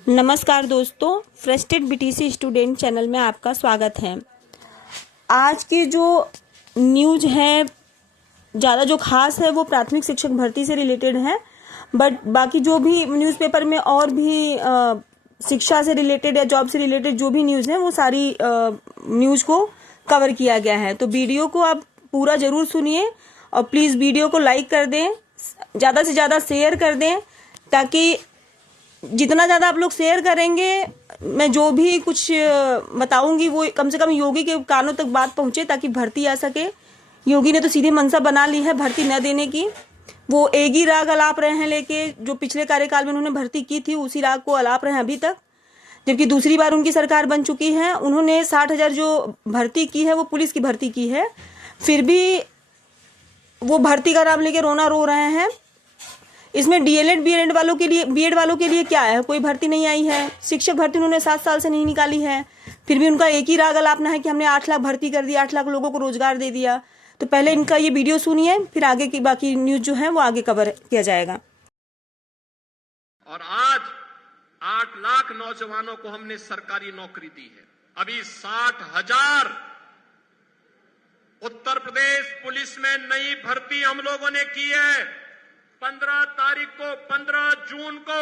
नमस्कार दोस्तों, फ्रस्टेड BTC student channel में आपका स्वागत है। आज की जो न्यूज है ज़्यादा जो खास है वो प्राथमिक शिक्षक भर्ती से रिलेटेड है, बट बाकी जो भी न्यूज़पेपर में और भी शिक्षा से रिलेटेड या जॉब से रिलेटेड जो भी न्यूज़ है वो सारी न्यूज़ को कवर किया गया है। तो वीडियो को आप पूरा ज़रूर सुनिए और प्लीज़ वीडियो को लाइक कर दें, ज़्यादा से ज़्यादा शेयर कर दें, ताकि जितना ज़्यादा आप लोग शेयर करेंगे मैं जो भी कुछ बताऊंगी वो कम से कम योगी के कानों तक बात पहुंचे, ताकि भर्ती आ सके। योगी ने तो सीधी मंशा बना ली है भर्ती न देने की। वो एक ही राग अलाप रहे हैं लेके, जो पिछले कार्यकाल में उन्होंने भर्ती की थी उसी राग को अलाप रहे हैं अभी तक, जबकि दूसरी बार उनकी सरकार बन चुकी है। उन्होंने 60,000 जो भर्ती की है वो पुलिस की भर्ती की है, फिर भी वो भर्ती का नाम लेके रोना रो रहे हैं। इसमें डीएलएड बीएड वालों के लिए क्या है, कोई भर्ती नहीं आई है। शिक्षक भर्ती उन्होंने 7 साल से नहीं निकाली है, फिर भी उनका एक ही राग अलापना है कि हमने 8 लाख भर्ती कर दिया, 8 लाख लोगों को रोजगार दे दिया। तो पहले इनका ये वीडियो सुनिए, फिर आगे की बाकी न्यूज जो है वो आगे कवर किया जाएगा। और आज 8 लाख नौजवानों को हमने सरकारी नौकरी दी है। अभी 60,000 उत्तर प्रदेश पुलिस में नई भर्ती हम लोगों ने की है। 15 जून को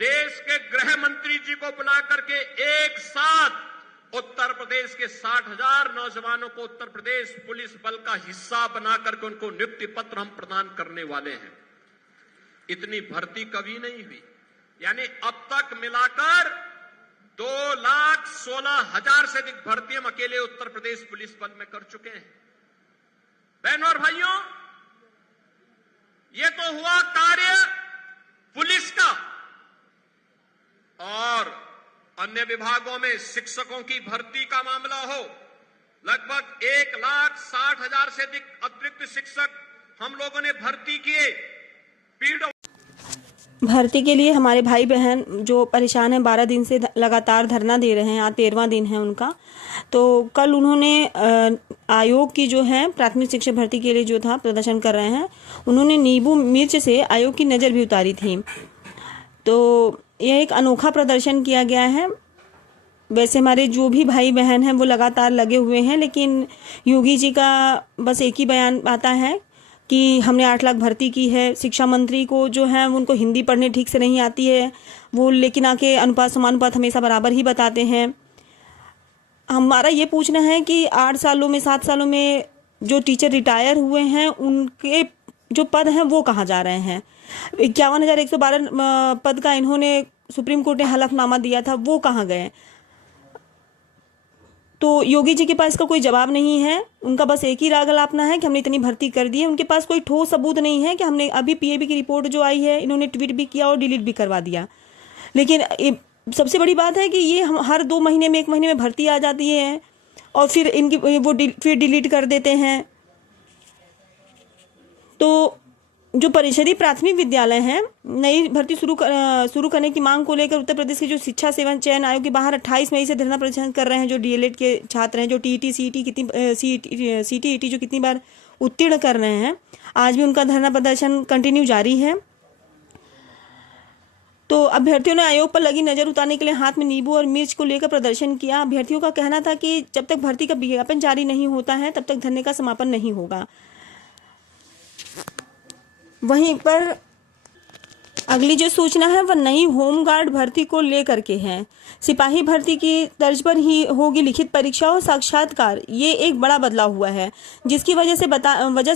देश के गृह मंत्री जी को बुला करके एक साथ उत्तर प्रदेश के 60,000 नौजवानों को उत्तर प्रदेश पुलिस बल का हिस्सा बना करके उनको नियुक्ति पत्र हम प्रदान करने वाले हैं। इतनी भर्ती कभी नहीं हुई, यानी अब तक मिलाकर 2,16,000 से अधिक भर्ती हम अकेले उत्तर प्रदेश पुलिस बल में कर चुके हैं। बहनों और भाइयों, ये तो हुआ कार्य पुलिस का, और अन्य विभागों में शिक्षकों की भर्ती का मामला हो, लगभग 1,60,000 से अधिक अतिरिक्त शिक्षक हम लोगों ने भर्ती किए। भर्ती के लिए हमारे भाई बहन जो परेशान हैं 12 दिन से लगातार धरना दे रहे हैं, आज 13वां दिन है उनका। तो कल उन्होंने आयोग की जो है प्राथमिक शिक्षक भर्ती के लिए जो था प्रदर्शन कर रहे हैं, उन्होंने नींबू मिर्च से आयोग की नज़र भी उतारी थी। तो यह एक अनोखा प्रदर्शन किया गया है। वैसे हमारे जो भी भाई बहन हैं वो लगातार लगे हुए हैं, लेकिन योगी जी का बस एक ही बयान आता है कि हमने 8 लाख भर्ती की है। शिक्षा मंत्री को जो है उनको हिंदी पढ़ने ठीक से नहीं आती है वो, लेकिन आके अनुपात समानुपात हमेशा बराबर ही बताते हैं। हमारा ये पूछना है कि 8 सालों में 7 सालों में जो टीचर रिटायर हुए हैं उनके जो पद हैं वो कहाँ जा रहे हैं। 51,112 पद का इन्होंने सुप्रीम कोर्ट ने हलफनामा दिया था, वो कहाँ गए। तो योगी जी के पास इसका कोई जवाब नहीं है। उनका बस एक ही राग अलापना है कि हमने इतनी भर्ती कर दी है। उनके पास कोई ठोस सबूत नहीं है कि हमने अभी पीएबी की रिपोर्ट जो आई है इन्होंने ट्वीट भी किया और डिलीट भी करवा दिया। लेकिन सबसे बड़ी बात है कि ये हम हर 2 महीने में 1 महीने में भर्ती आ जाती है और फिर इनकी वो फिर डिलीट कर देते हैं। तो जो परिषदीय प्राथमिक विद्यालय हैं, नई भर्ती शुरू करने की मांग को लेकर उत्तर प्रदेश के जो शिक्षा सेवा चयन आयोग के बाहर 28 मई से धरना प्रदर्शन कर रहे हैं। जो डीएलएड के छात्र हैं, जो टीईटी सीटीईटी जो कितनी बार उत्तीर्ण कर रहे हैं, आज भी उनका धरना प्रदर्शन कंटिन्यू जारी है। तो अभ्यर्थियों ने आयोग पर लगी नजर उतारने के लिए हाथ में नींबू और मिर्च को लेकर प्रदर्शन किया। अभ्यर्थियों का कहना था कि जब तक भर्ती का विज्ञापन जारी नहीं होता है तब तक धरने का समापन नहीं होगा। वहीं पर अगली जो सूचना है वह नई होमगार्ड भर्ती को लेकर के है। सिपाही भर्ती की तर्ज पर ही होगी लिखित परीक्षा और साक्षात्कार। ये एक बड़ा बदलाव हुआ है, जिसकी वजह से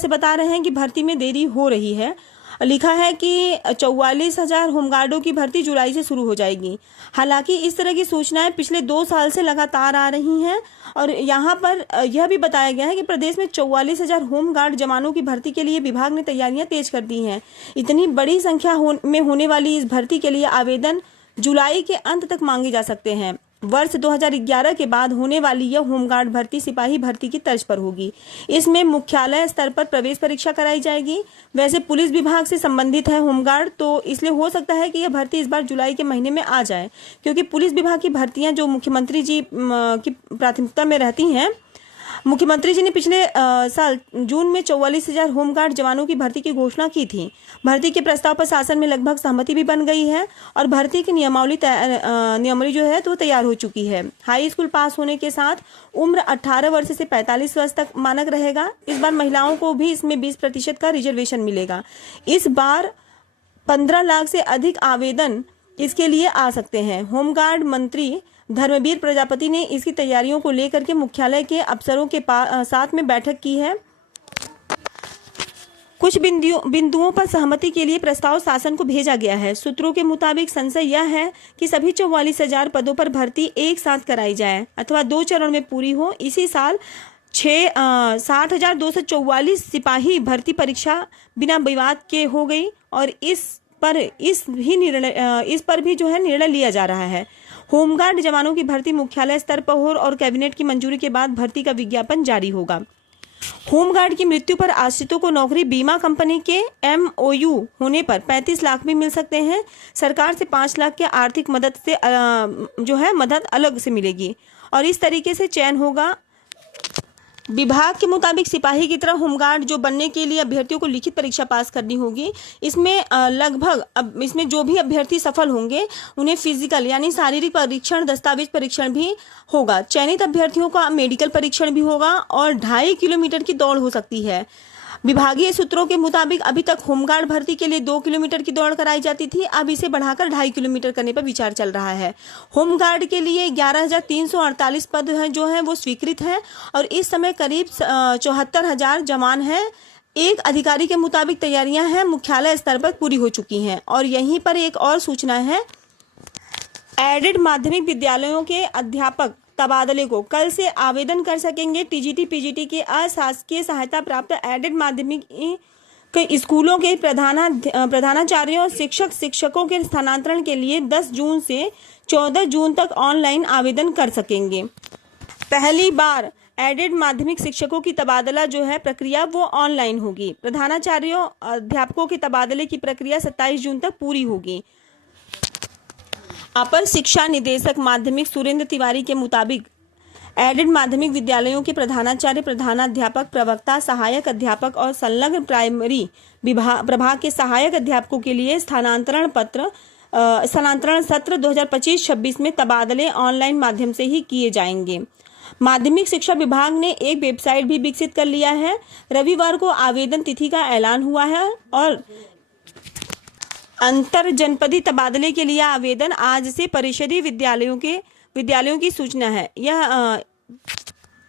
बता रहे हैं कि भर्ती में देरी हो रही है। लिखा है कि 44,000 होमगार्डों की भर्ती जुलाई से शुरू हो जाएगी। हालांकि इस तरह की सूचनाएं पिछले 2 साल से लगातार आ रही हैं और यहाँ पर यह भी बताया गया है कि प्रदेश में 44,000 होमगार्ड जवानों की भर्ती के लिए विभाग ने तैयारियां तेज कर दी हैं। इतनी बड़ी संख्या में होने वाली इस भर्ती के लिए आवेदन जुलाई के अंत तक मांगे जा सकते हैं। वर्ष 2011 के बाद होने वाली यह होमगार्ड भर्ती सिपाही भर्ती की तर्ज पर होगी। इसमें मुख्यालय स्तर पर प्रवेश परीक्षा कराई जाएगी। वैसे पुलिस विभाग से संबंधित है होमगार्ड, तो इसलिए हो सकता है कि यह भर्ती इस बार जुलाई के महीने में आ जाए, क्योंकि पुलिस विभाग की भर्तियां जो मुख्यमंत्री जी की प्राथमिकता में रहती हैं मुख्यमंत्री जी ने पिछले साल जून में 44,000 होमगार्ड जवानों की भर्ती की घोषणा की थी। भर्ती के प्रस्ताव पर शासन में लगभग सहमति भी बन गई है और भर्ती की नियमावली जो है तो तैयार हो चुकी है। हाई स्कूल पास होने के साथ उम्र 18 वर्ष से 45 वर्ष तक मानक रहेगा। इस बार महिलाओं को भी इसमें 20% का रिजर्वेशन मिलेगा। इस बार 15 लाख से अधिक आवेदन इसके लिए आ सकते हैं। होमगार्ड मंत्री धर्मवीर प्रजापति ने इसकी तैयारियों को लेकर के मुख्यालय के अफसरों के साथ में बैठक की है। कुछ बिंदुओं पर सहमति के लिए प्रस्ताव शासन को भेजा गया है। सूत्रों के मुताबिक संशय यह है कि सभी 44,000 पदों पर भर्ती एक साथ कराई जाए अथवा 2 चरण में पूरी हो। इसी साल 60,244 सिपाही भर्ती परीक्षा बिना विवाद के हो गई और इस पर भी जो है निर्णय लिया जा रहा है। होमगार्ड जवानों की भर्ती मुख्यालय स्तर पर हो और कैबिनेट की मंजूरी के बाद भर्ती का विज्ञापन जारी होगा। होमगार्ड की मृत्यु पर आश्रितों को नौकरी बीमा कंपनी के MOU होने पर 35 लाख भी मिल सकते हैं। सरकार से 5 लाख के आर्थिक मदद से मदद अलग से मिलेगी और इस तरीके से चयन होगा। विभाग के मुताबिक सिपाही की तरह होमगार्ड जो बनने के लिए अभ्यर्थियों को लिखित परीक्षा पास करनी होगी। इसमें जो भी अभ्यर्थी सफल होंगे उन्हें फिजिकल यानी शारीरिक परीक्षण, दस्तावेज परीक्षण भी होगा। चयनित अभ्यर्थियों का मेडिकल परीक्षण भी होगा और 2.5 किलोमीटर की दौड़ हो सकती है। विभागीय सूत्रों के मुताबिक अभी तक होमगार्ड भर्ती के लिए 2 किलोमीटर की दौड़ कराई जाती थी, अब इसे बढ़ाकर 2.5 किलोमीटर करने पर विचार चल रहा है। होमगार्ड के लिए 11,348 पद हैं जो हैं वो स्वीकृत हैं और इस समय करीब 74,000 जवान हैं। एक अधिकारी के मुताबिक तैयारियां हैं मुख्यालय स्तर पर पूरी हो चुकी हैं। और यहीं पर एक और सूचना है, एडेड माध्यमिक विद्यालयों के अध्यापक तबादले को कल से आवेदन कर सकेंगे। TGT PGT के अशासकीय सहायता प्राप्त एडेड माध्यमिक के स्कूलों के प्रधानाचार्यों और शिक्षकों के स्थानांतरण के लिए 10 जून से 14 जून तक ऑनलाइन आवेदन कर सकेंगे। पहली बार एडेड माध्यमिक शिक्षकों की तबादला जो है प्रक्रिया वो ऑनलाइन होगी। प्रधानाचार्यों अध्यापकों के तबादले की प्रक्रिया 27 जून तक पूरी होगी। अपर शिक्षा निदेशक माध्यमिक सुरेंद्र तिवारी के मुताबिक एडेड माध्यमिक विद्यालयों के प्रधानाचार्य, प्रधानाध्यापक, प्रवक्ता, सहायक अध्यापक और संलग्न प्राइमरी प्रभाग के सहायक अध्यापकों के लिए स्थानांतरण सत्र 2025-26 में तबादले ऑनलाइन माध्यम से ही किए जाएंगे। माध्यमिक शिक्षा विभाग ने एक वेबसाइट भी विकसित कर लिया है। रविवार को आवेदन तिथि का ऐलान हुआ है और अंतर जनपदी तबादले के लिए आवेदन आज से परिषदीय विद्यालयों की सूचना है। यह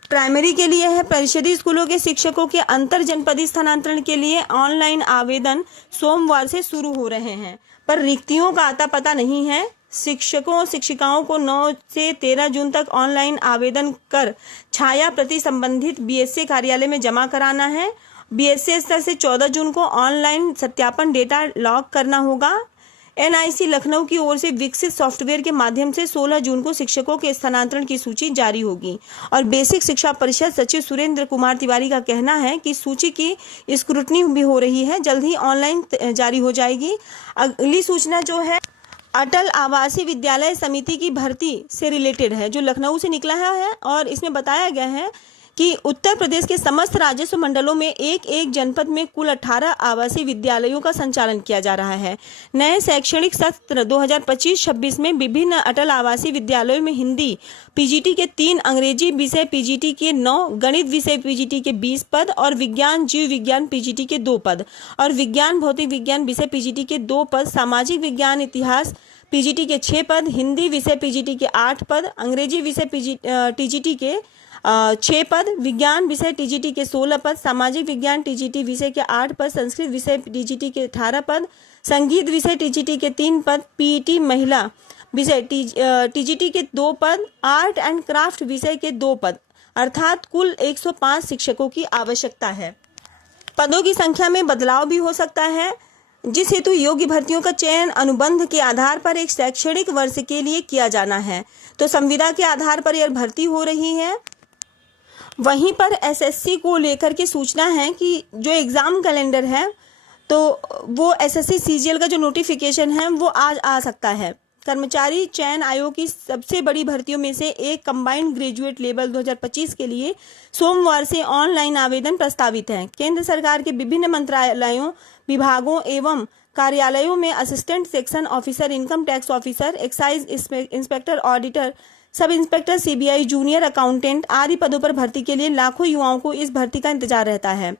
प्राइमरी के लिए है। परिषदीय स्कूलों के शिक्षकों के अंतर जनपदी स्थानांतरण के लिए ऑनलाइन आवेदन सोमवार से शुरू हो रहे हैं, पर रिक्तियों का आता पता नहीं है। शिक्षकों और शिक्षिकाओं को 9 से 13 जून तक ऑनलाइन आवेदन कर छाया प्रति संबंधित BSA कार्यालय में जमा कराना है। BSA स्तर से 14 जून को ऑनलाइन सत्यापन डेटा लॉग करना होगा। NIC लखनऊ की ओर से विकसित सॉफ्टवेयर के माध्यम से 16 जून को शिक्षकों के स्थानांतरण की सूची जारी होगी और बेसिक शिक्षा परिषद सचिव सुरेंद्र कुमार तिवारी का कहना है कि सूची की स्क्रूटनी भी हो रही है, जल्द ही ऑनलाइन जारी हो जाएगी। अगली सूचना जो है अटल आवासीय विद्यालय समिति की भर्ती से रिलेटेड है, जो लखनऊ से निकला है और इसमें बताया गया है कि उत्तर प्रदेश के समस्त राजस्व मंडलों में एक जनपद में कुल 18 आवासीय विद्यालयों का संचालन किया जा रहा है। नए शैक्षणिक सत्र 2025-26 में विभिन्न अटल आवासीय विद्यालयों में हिंदी PGT के 3, अंग्रेजी विषय PGT के 9, गणित विषय PGT के 20 पद और विज्ञान जीव विज्ञान PGT के 2 पद और विज्ञान भौतिक विज्ञान विषय PGT के 2 पद, सामाजिक विज्ञान इतिहास PGT के 6 पद, हिंदी विषय PGT के 8 पद, अंग्रेजी विषय TGT के 6 पद, विज्ञान विषय TGT के 16 पद, सामाजिक विज्ञान TGT विषय के 8 पद, संस्कृत विषय TGT के 18 पद, संगीत विषय TGT के 3 पद, PET महिला विषय TGT के 2 पद, आर्ट एंड क्राफ्ट विषय के 2 पद, अर्थात कुल 105 शिक्षकों की आवश्यकता है। पदों की संख्या में बदलाव भी हो सकता है, जिस हेतु योग्य भर्तियों का चयन अनुबंध के आधार पर एक शैक्षणिक वर्ष के लिए किया जाना है, तो संविदा के आधार पर यह भर्ती हो रही है। वहीं पर SSC को लेकर के सूचना है कि जो एग्ज़ाम कैलेंडर है तो वो SSC CGL का जो नोटिफिकेशन है वो आज आ सकता है। कर्मचारी चयन आयोग की सबसे बड़ी भर्तियों में से एक कंबाइंड ग्रेजुएट लेवल 2025 के लिए सोमवार से ऑनलाइन आवेदन प्रस्तावित है। केंद्र सरकार के विभिन्न मंत्रालयों, विभागों एवं कार्यालयों में assistant section officer, income tax officer, excise inspector, auditor, sub inspector, CBI, junior accountant आदि पदों पर भर्ती के लिए लाखों युवाओं को इस भर्ती का इंतजार रहता है।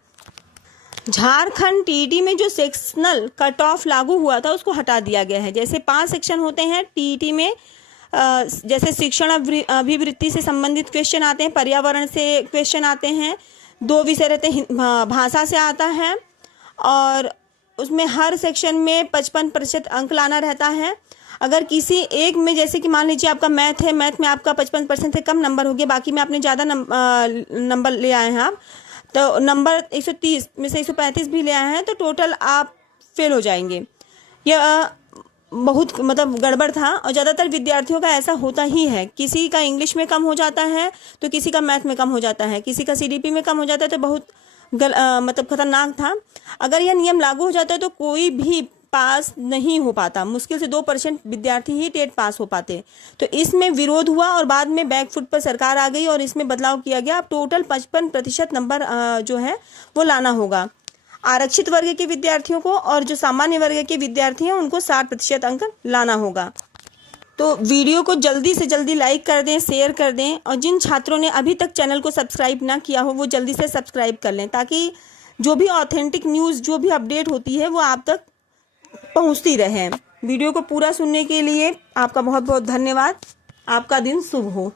झारखंड टीईटी में जो सेक्शनल कट ऑफ लागू हुआ था उसको हटा दिया गया है। जैसे 5 सेक्शन होते हैं टीईटी में, जैसे शिक्षण अभिवृत्ति से संबंधित क्वेश्चन आते हैं, पर्यावरण से क्वेश्चन आते हैं, 2 विषय रहते हैं, भाषा से आता है और उसमें हर सेक्शन में 55% अंक लाना रहता है। अगर किसी एक में, जैसे कि मान लीजिए आपका मैथ है, मैथ में आपका 55% से कम नंबर हो गया, बाकी में आपने ज़्यादा नंबर ले आए हैं आप, तो नंबर 130 में से 135 भी ले आए हैं तो टोटल आप फेल हो जाएंगे। यह बहुत मतलब गड़बड़ था और ज़्यादातर विद्यार्थियों का ऐसा होता ही है। किसी का इंग्लिश में कम हो जाता है तो किसी का मैथ में कम हो जाता है, किसी का सीडीपी में कम हो जाता है, तो बहुत मतलब खतरनाक था। अगर यह नियम लागू हो जाता है तो कोई भी पास नहीं हो पाता, मुश्किल से 2% विद्यार्थी ही टेट पास हो पाते। तो इसमें विरोध हुआ और बाद में बैकफुट पर सरकार आ गई और इसमें बदलाव किया गया। अब टोटल 55% नंबर जो है वो लाना होगा आरक्षित वर्ग के विद्यार्थियों को, और जो सामान्य वर्ग के विद्यार्थी हैं उनको 60% अंक लाना होगा। तो वीडियो को जल्दी से जल्दी लाइक कर दें, शेयर कर दें, और जिन छात्रों ने अभी तक चैनल को सब्सक्राइब ना किया हो वो जल्दी से सब्सक्राइब कर लें, ताकि जो भी ऑथेंटिक न्यूज़, जो भी अपडेट होती है वो आप तक पहुंचती रहे। वीडियो को पूरा सुनने के लिए आपका बहुत बहुत धन्यवाद। आपका दिन शुभ हो।